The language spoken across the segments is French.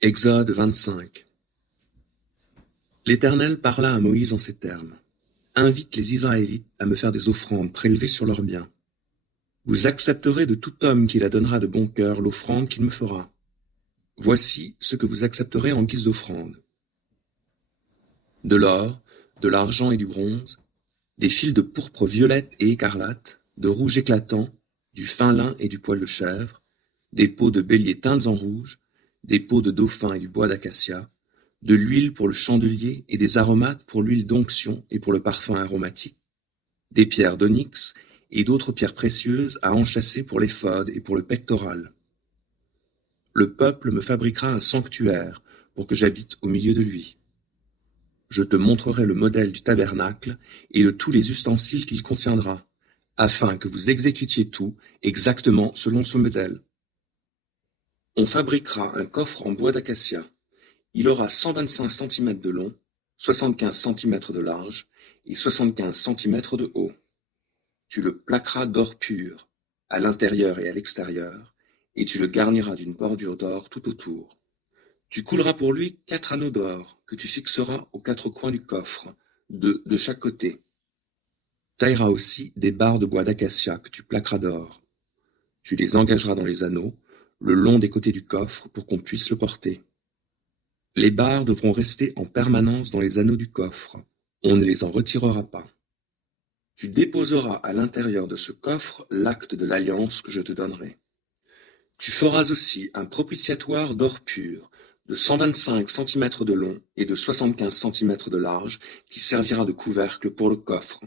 Exode 25. L'Éternel parla à Moïse en ces termes. Invite les Israélites à me faire des offrandes prélevées sur leurs biens. Vous accepterez de tout homme qui la donnera de bon cœur l'offrande qu'il me fera. Voici ce que vous accepterez en guise d'offrande. De l'or, de l'argent et du bronze, des fils de pourpre violette et écarlate, de rouge éclatant, du fin lin et du poil de chèvre, des peaux de bélier teintes en rouge, des peaux de dauphin et du bois d'acacia, de l'huile pour le chandelier et des aromates pour l'huile d'onction et pour le parfum aromatique, des pierres d'onyx et d'autres pierres précieuses à enchâsser pour l'éphod et pour le pectoral. Le peuple me fabriquera un sanctuaire pour que j'habite au milieu de lui. Je te montrerai le modèle du tabernacle et de tous les ustensiles qu'il contiendra, afin que vous exécutiez tout exactement selon ce modèle. On fabriquera un coffre en bois d'acacia. Il aura 125 cm de long, 75 cm de large et 75 cm de haut. Tu le plaqueras d'or pur, à l'intérieur et à l'extérieur, et tu le garniras d'une bordure d'or tout autour. Tu couleras pour lui 4 anneaux d'or que tu fixeras aux 4 coins du coffre, 2 de chaque côté. Tailleras aussi des barres de bois d'acacia que tu plaqueras d'or. Tu les engageras dans les anneaux, le long des côtés du coffre pour qu'on puisse le porter. Les barres devront rester en permanence dans les anneaux du coffre. On ne les en retirera pas. Tu déposeras à l'intérieur de ce coffre l'acte de l'alliance que je te donnerai. Tu feras aussi un propitiatoire d'or pur, de 125 cm de long et de 75 cm de large, qui servira de couvercle pour le coffre.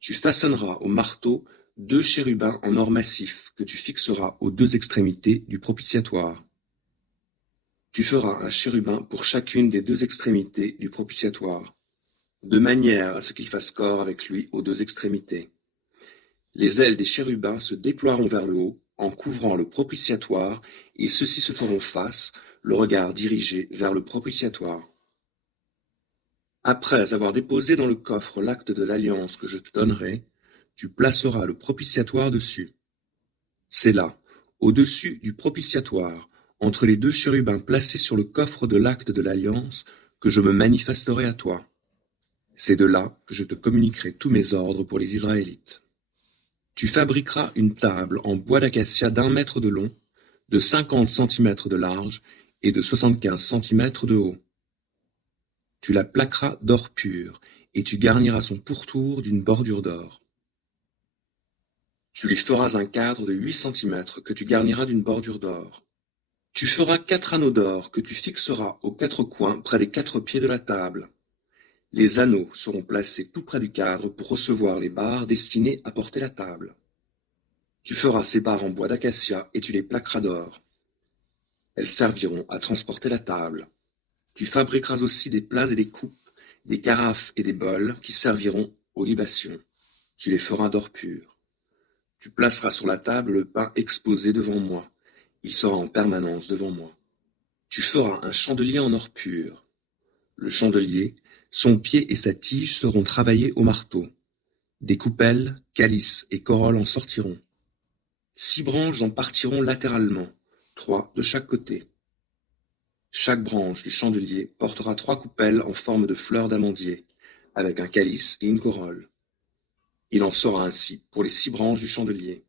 Tu façonneras au marteau 2 chérubins en or massif que tu fixeras aux 2 extrémités du propitiatoire. Tu feras un chérubin pour chacune des 2 extrémités du propitiatoire, de manière à ce qu'il fasse corps avec lui aux 2 extrémités. Les ailes des chérubins se déploieront vers le haut, en couvrant le propitiatoire, et ceux-ci se feront face, le regard dirigé vers le propitiatoire. Après avoir déposé dans le coffre l'acte de l'alliance que je te donnerai, tu placeras le propitiatoire dessus. C'est là, au-dessus du propitiatoire, entre les 2 chérubins placés sur le coffre de l'acte de l'alliance, que je me manifesterai à toi. C'est de là que je te communiquerai tous mes ordres pour les Israélites. Tu fabriqueras une table en bois d'acacia d'1 mètre de long, de 50 cm de large et de 75 cm de haut. Tu la plaqueras d'or pur, et tu garniras son pourtour d'une bordure d'or. Tu lui feras un cadre de 8 cm que tu garniras d'une bordure d'or. Tu feras 4 anneaux d'or que tu fixeras aux 4 coins près des 4 pieds de la table. Les anneaux seront placés tout près du cadre pour recevoir les barres destinées à porter la table. Tu feras ces barres en bois d'acacia et tu les plaqueras d'or. Elles serviront à transporter la table. Tu fabriqueras aussi des plats et des coupes, des carafes et des bols qui serviront aux libations. Tu les feras d'or pur. Tu placeras sur la table le pain exposé devant moi. Il sera en permanence devant moi. Tu feras un chandelier en or pur. Le chandelier, son pied et sa tige seront travaillés au marteau. Des coupelles, calices et corolles en sortiront. 6 branches en partiront latéralement, 3 de chaque côté. Chaque branche du chandelier portera 3 coupelles en forme de fleurs d'amandier, avec un calice et une corolle. Il en sera ainsi pour les 6 branches du chandelier.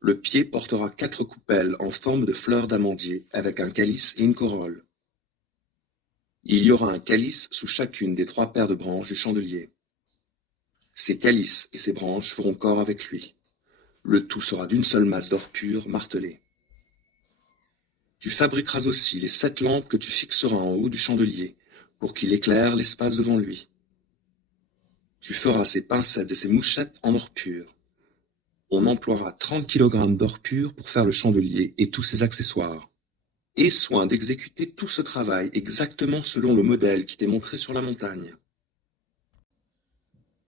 Le pied portera 4 coupelles en forme de fleurs d'amandier, avec un calice et une corolle. Il y aura un calice sous chacune des 3 paires de branches du chandelier. Ces calices et ces branches feront corps avec lui. Le tout sera d'une seule masse d'or pur martelée. Tu fabriqueras aussi les 7 lampes que tu fixeras en haut du chandelier, pour qu'il éclaire l'espace devant lui. Tu feras ses pincettes et ses mouchettes en or pur. On emploiera 30 kg d'or pur pour faire le chandelier et tous ses accessoires. Aie soin d'exécuter tout ce travail exactement selon le modèle qui t'est montré sur la montagne.